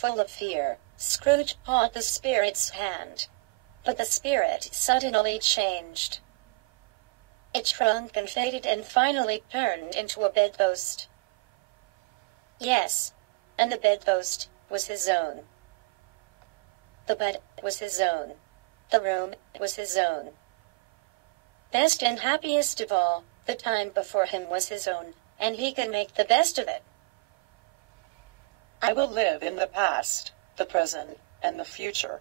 Full of fear, Scrooge caught the spirit's hand. But the spirit suddenly changed. It shrunk and faded and finally turned into a bedpost. Yes, and the bedpost was his own. The bed was his own. The room was his own. Best and happiest of all, the time before him was his own, and he could make the best of it. I will live in the past, the present, and the future,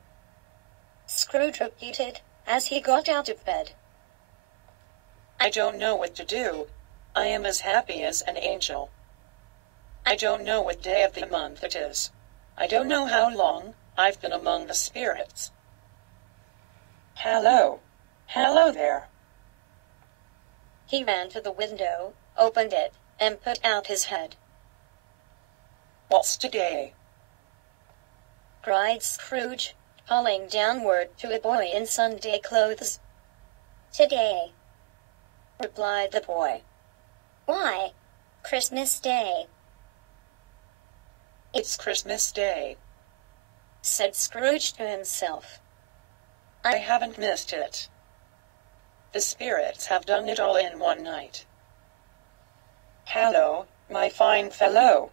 Scrooge repeated, as he got out of bed. I don't know what to do. I am as happy as an angel. I don't know what day of the month it is. I don't know how long I've been among the spirits. Hello. Hello there. He ran to the window, opened it, and put out his head. What's today? Cried Scrooge, calling downward to a boy in Sunday clothes. Today, replied the boy. Why, Christmas Day. It's Christmas Day, said Scrooge to himself. I haven't missed it. The spirits have done it all in one night. Hello, my fine fellow.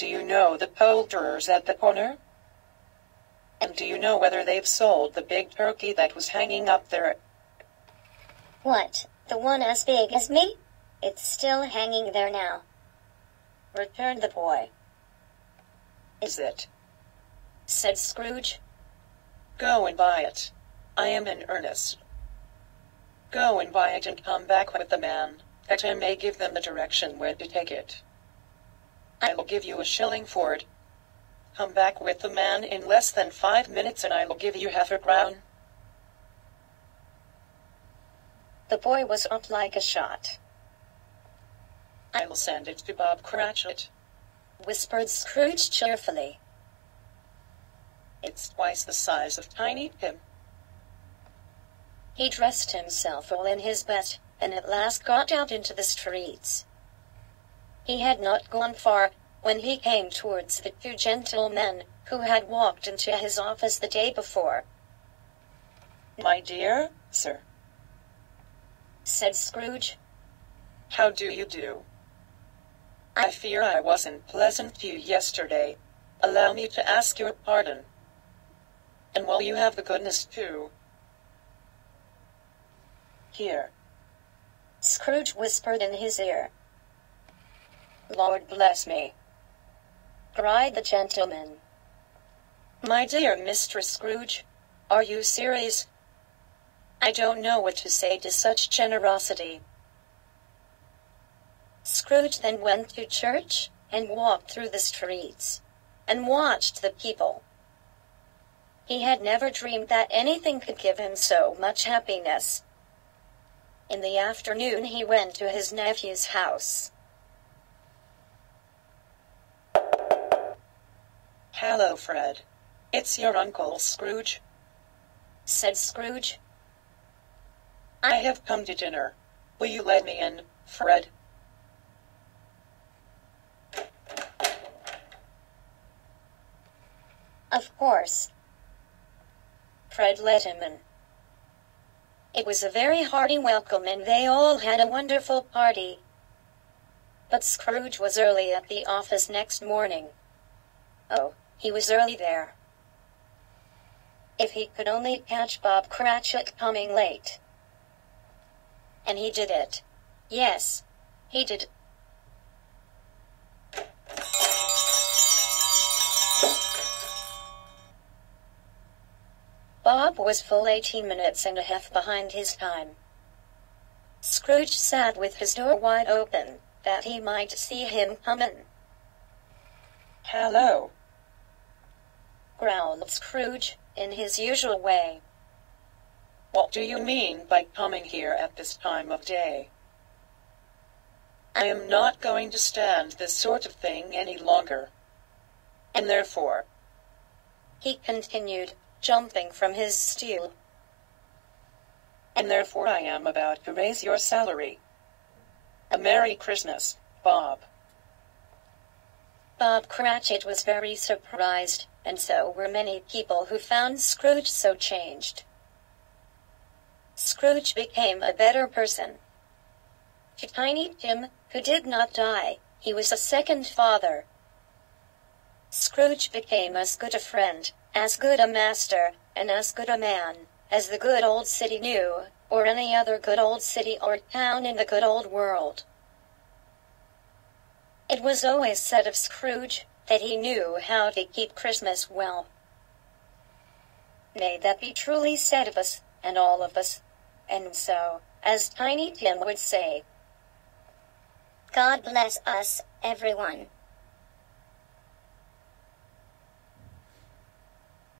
Do you know the poulterers at the corner? And do you know whether they've sold the big turkey that was hanging up there? What, the one as big as me? It's still hanging there now, returned the boy. Is it? Said Scrooge. Go and buy it. I am in earnest. Go and buy it and come back with the man, that I may give them the direction where to take it. I will give you a shilling for it. Come back with the man in less than 5 minutes and I will give you half a crown. The boy was up like a shot. I will send it to Bob Cratchit, whispered Scrooge cheerfully. It's twice the size of Tiny Tim. He dressed himself all in his best, and at last got out into the streets. He had not gone far, when he came towards the two gentlemen, who had walked into his office the day before. My dear sir, said Scrooge. How do you do? I fear I wasn't pleasant to you yesterday. Allow me to ask your pardon. And will you have the goodness to... Here, Scrooge whispered in his ear. Lord bless me, cried the gentleman. My dear Mr. Scrooge, are you serious? I don't know what to say to such generosity. Scrooge then went to church, and walked through the streets, and watched the people. He had never dreamed that anything could give him so much happiness. In the afternoon he went to his nephew's house. Hello, Fred. It's your Uncle Scrooge, said Scrooge. I have come to dinner. Will you let me in, Fred? Of course. Fred let him in. It was a very hearty welcome and they all had a wonderful party. But Scrooge was early at the office next morning. Oh, he was early there. If he could only catch Bob Cratchit coming late. And he did it. Yes, he did. Bob was full 18 minutes and a half behind his time. Scrooge sat with his door wide open, that he might see him coming. Hello, growled Scrooge, in his usual way. What do you mean by coming here at this time of day? I am not going to stand this sort of thing any longer. And therefore, he continued, jumping from his stool, and therefore I am about to raise your salary. A Merry Christmas, Bob. Bob Cratchit was very surprised, and so were many people who found Scrooge so changed. Scrooge became a better person. To Tiny Tim, who did not die, he was a second father. Scrooge became as good a friend, as good a master, and as good a man, as the good old city knew, or any other good old city or town in the good old world. It was always said of Scrooge that he knew how to keep Christmas well. May that be truly said of us, and all of us. And so, as Tiny Tim would say, God bless us, everyone.